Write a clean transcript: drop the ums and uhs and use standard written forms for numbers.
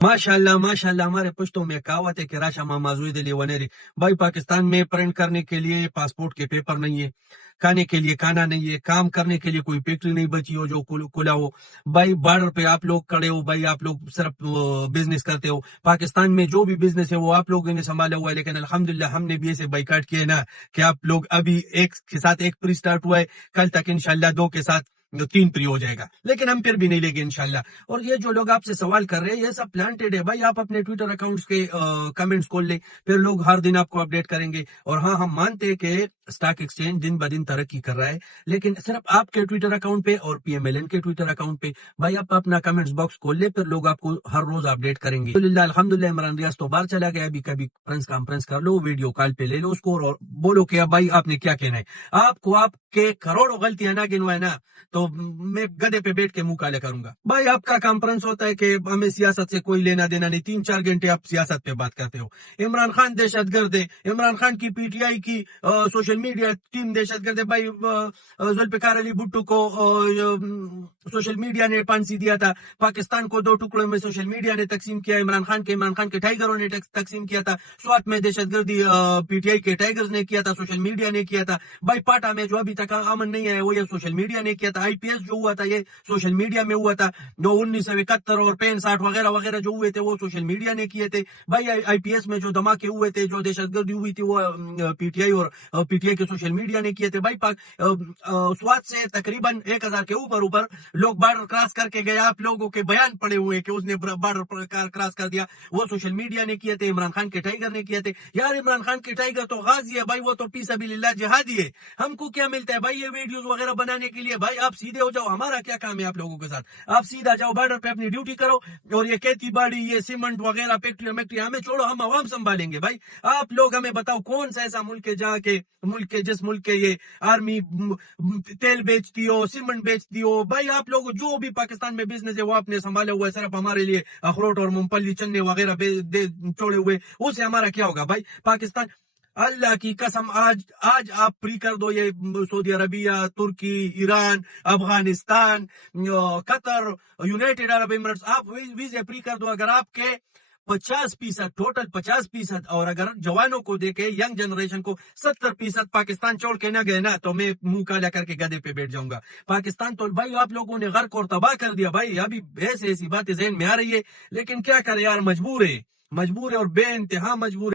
ماشاءاللہ ہمارے پشتوں میں کہاوت ہے کہ راشا ماما زوید علی ونیری. بھائی پاکستان میں پرنٹ کرنے کے لیے پاسپورٹ کے پیپر نہیں ہے، کھانے کے لیے کھانا نہیں ہے، کام کرنے کے لیے کوئی فیکٹری نہیں بچی ہو جو کھلا ہو. بھائی بارڈر پہ آپ لوگ کھڑے ہو، بھائی آپ لوگ صرف بزنس کرتے ہو. پاکستان میں جو بھی بزنس ہے وہ آپ لوگوں نے سنبھالا ہوا ہے، لیکن الحمدللہ ہم نے بھی ایسے بائیکاٹ کیے نا کہ آپ لوگ ابھی ایک کے ساتھ ایک پری سٹارٹ ہوا ہے، کل تک انشاءاللہ 2 کے ساتھ 3 پری ہو جائے گا، لیکن ہم پھر بھی نہیں لیں گے انشاءاللہ. اور یہ جو لوگ آپ سے سوال کر رہے ہیں یہ سب پلانٹیڈ ہے. بھائی آپ اپنے ٹویٹر اکاؤنٹس کے کمنٹس کھول لیں، پھر لوگ ہر دن آپ کو اپڈیٹ کریں گے. اور ہاں ہم مانتے ہیں کہ اسٹاک ایکسچینج دن بدن ترقی کر رہا ہے، لیکن صرف آپ کے ٹویٹر اکاؤنٹ پہ اور پی ایم ایل این کے ٹویٹر اکاؤنٹ پہ بھائی آپ اپنا کمنٹس باکس کھول لیں، پھر لوگ آپ کو ہر روز اپڈیٹ کریں گے. الحمدللہ عمران ریاض تو باہر چلا گیا، ابھی کبھی پرنس کانفرنس کر لو، ویڈیو کال پہ لے لو اس کو اور بولو کہ بھائی آپ نے کیا کہنا ہے. آپ کو آپ کے کروڑوں غلطیاں نہ گنوائے نا تو میں گدے پہ بیٹھ کے منہ کالا کروں گا. بھائی آپ کا کانفرنس ہوتا ہے کہ ہمیں سیاست سے کوئی لینا دینا نہیں، 3-4 گھنٹے آپ سیاست پہ بات کرتے ہو. عمران خان دہشت گرد ہے، عمران خان کی پی ٹی آئی کی سوشل میڈیا ٹیم دہشت گرد ہے. بھائی ذوالفقار علی بھٹو کو سوشل میڈیا نے پھانسی دیا تھا، پاکستان کو 2 ٹکڑوں میں سوشل میڈیا نے تقسیم کیا. عمران خان کے ٹائیگروں نے تقسیم کیا تھا. سوات میں دہشت گردی پی ٹی آئی کے ٹائیگرز نے کیا تھا، سوشل میڈیا نے کیا تھا. بھائی پاٹا میں جو ابھی تک امن نہیں آیا وہ یہ سوشل میڈیا نے کیا تھا. آئی پی ایس جو ہوا تھا یہ سوشل میڈیا میں ہوا تھا. جو 1971 اور 65 وغیرہ وغیرہ جو ہوئے تھے وہ سوشل میڈیا نے کیے تھے. بھائی آئی پی ایس میں جو دھماکے ہوئے تھے، جو دہشت گردی ہوئی تھی وہ پی ٹی آئی اور پی ٹی آئی کے سوشل میڈیا نے کیے تھے. بھائی سوات سے تقریباً 1000 کے اوپر لوگ بارڈر کراس کر کے گئے. آپ لوگوں کے بیان پڑے ہوئے کہ اس نے بارڈر کراس کر دیا، وہ سوشل میڈیا نے کیے تھے، عمران خان کے ٹائیگر نے کیے تھے. یار عمران خان کے ٹائیگر تو غازی ہے بھائی، وہ تو فی سبیل اللہ جہادی ہے. ہم کو کیا ملتا ہے بھائی یہ ویڈیوز وغیرہ بنانے کے لیے؟ بھائی آپ سیدھے ہو جاؤ، ہمارا کیا کام ہے آپ لوگوں کے ساتھ؟ آپ سیدھا جاؤ بارڈر پہ اپنی ڈیوٹی کرو، اور یہ کھیتی باڑی، یہ سیمنٹ وغیرہ فیکٹری ہمیں چھوڑو، ہم عوام سنبھالیں گے. بھائی آپ لوگ ہمیں بتاؤ کون سا ایسا ملک ہے جہاں کے جس ملک کے یہ آرمی تیل بیچتی ہو، سیمنٹ بیچتی ہو. بھائی آپ لوگ جو بھی پاکستان میں بزنس ہے وہ آپ نے سنبھالا ہوا ہے، صرف ہمارے لیے اخروٹ اور مونگ پھلی چنے وغیرہ چھوڑے ہوئے، اسے ہمارا کیا ہوگا؟ بھائی پاکستان اللہ کی قسم آج آپ فری کر دو یہ سعودی عربیہ، ترکی، ایران، افغانستان، قطر، یونائٹڈ عرب امارٹس، آپ ویزے فری کر دو. اگر آپ کے 50% ٹوٹل 50%، اور اگر جوانوں کو دیکھے ینگ جنریشن کو 70% پاکستان چھوڑ کے نہ گئے نا تو میں منہ کالا کر کے گدے پہ بیٹھ جاؤں گا. پاکستان تو بھائی آپ لوگوں نے غرق اور تباہ کر دیا. بھائی ابھی ایسی باتیں ذہن میں آ رہی ہے، لیکن کیا کرے یار، مجبور ہے اور بے انتہا مجبور ہے.